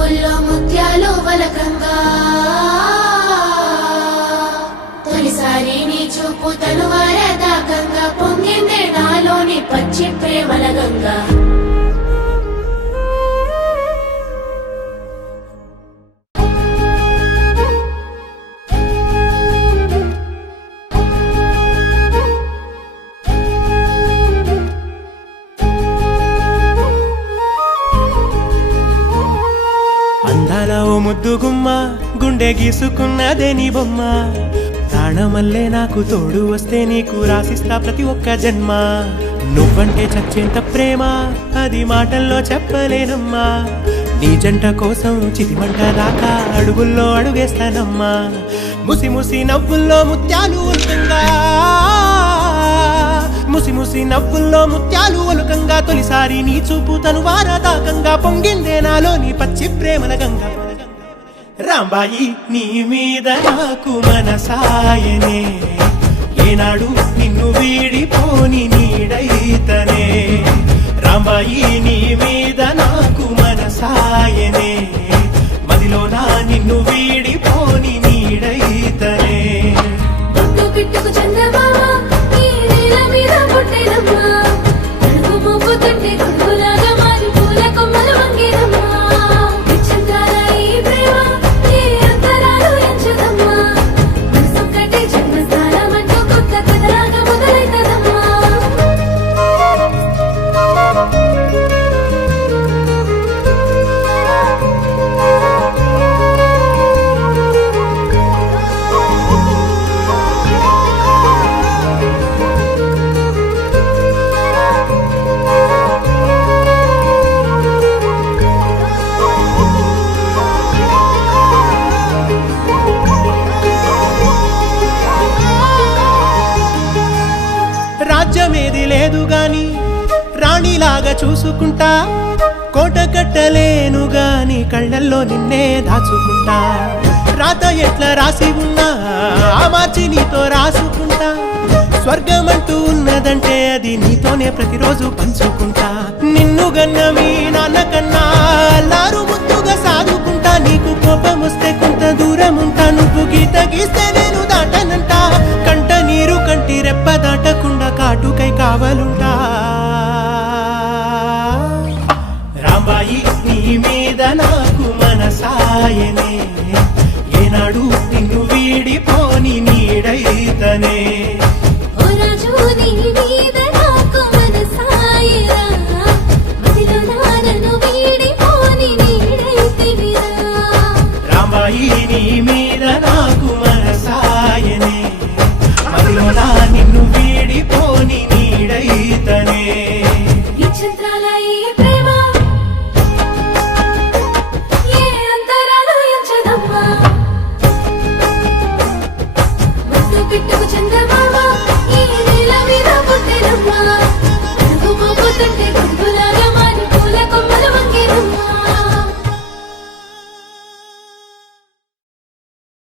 చూపుల్లో ముత్యాలు వలకంగా తొలిసారి నీ చూపు తనువారదాకంగా పొంగిందే నాలోని పచ్చి ప్రేమల గంగా అందాల ఓ ముద్దు గుమ్మ గుండె గీసుకున్నదే నీ బొమ్మ ప్రాణమల్లే నాకు తోడు వస్తే నీకు రాసిస్తా ప్రతి ఒక్క జన్మ నువ్వంటే చచ్చేంత ప్రేమ అది మాటల్లో చెప్పలేనమ్మా నీ జంట కోసం చితిమంట దాకా అడుగుల్లో అడుగేస్తానమ్మా ముసి ముసి నవ్వుల్లో ముత్యాలు ఒలుకంగా ముసి ముసి నవ్వుల్లో ముత్యాలు ఒలుకంగా తొలిసారి నీ చూపు తనువారదాకంగా పొంగిందే నాలో నీ పచ్చి ప్రేమల గంగా రాంబాయి నీ మీద నాకు మనసాయనే ఏనాడు నిన్ను వీడిపోని నీడైతనే రాంబాయి నీ మీద నాకు మనసాయనే మదిలో నా నిన్ను వీడిపోని నీడైతనే పిట్టుకు చందమామ ఈ నేల మీద పుట్టినమ్మా అడుగు మోపు తట్టి గొడుగులాగా మారి పూల కొమ్మలు వంగినమ్మా విచిత్రాల ఈ ప్రేమ ఈ అంతరాలు ఎంచుదమ్మా మనసొక్కటి జన్మస్థానం అంటూ కొత్త కథలాగా మొదలైతదమ్మా రాజ్యమేది లేదు గాని రాణిలాగా చూసుకుంటా కోట కట్టలేను గాని కళ్ళల్లో నిన్నే దాచుకుంటా రాత ఎట్లా రాసి ఉన్నా ఆ మార్చి నీతో రాసుకుంటా స్వర్గమంటూ ఉన్నదంటే అది నీతోనే ప్రతిరోజు పంచుకుంటా నిన్ను గన్న మీ నాన్నకన్నా అల్లారు ముద్దుగా సాదుకుంటా నీకు కోపం వస్తే కొంత దూరం ఉంటా నువ్వు గీత గీస్తే నేను దాటనంట కంట నీరు కంటి రెప్ప దాటకుండా కాటుకై కావలుంటా రాంబాయి నీ మీద నాకు మనసాయనే ఏనాడు నిన్ను వీడిపోని నీడైతనే ఓ రాజు నీ